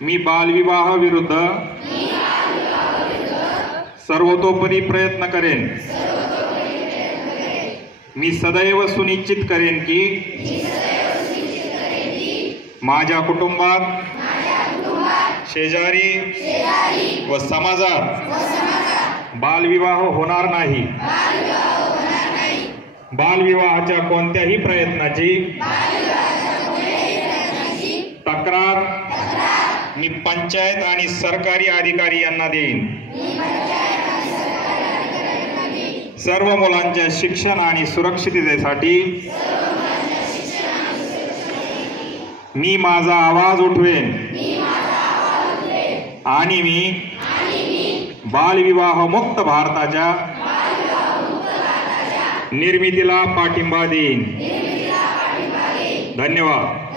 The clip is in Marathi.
मी बालविवाह विरुद्ध सर्वतोपरी प्रयत्न करेन। मी सदैव सुनिश्चित करेन की माझ्या कुटुंबात, शेजारी व समाजात बालविवाह होणार नाही। बालविवाहाच्या कोणत्याही प्रयत्नाची तक्रार मी पंचायत आणि सरकारी अधिकारी यांना देईन। सर्व मुलांच्या शिक्षण आणि सुरक्षिततेसाठी मी माझा आवाज उठवेन आणि मी बालविवाह मुक्त भारताच्या निर्मितीला पाठिंबा देईन। धन्यवाद।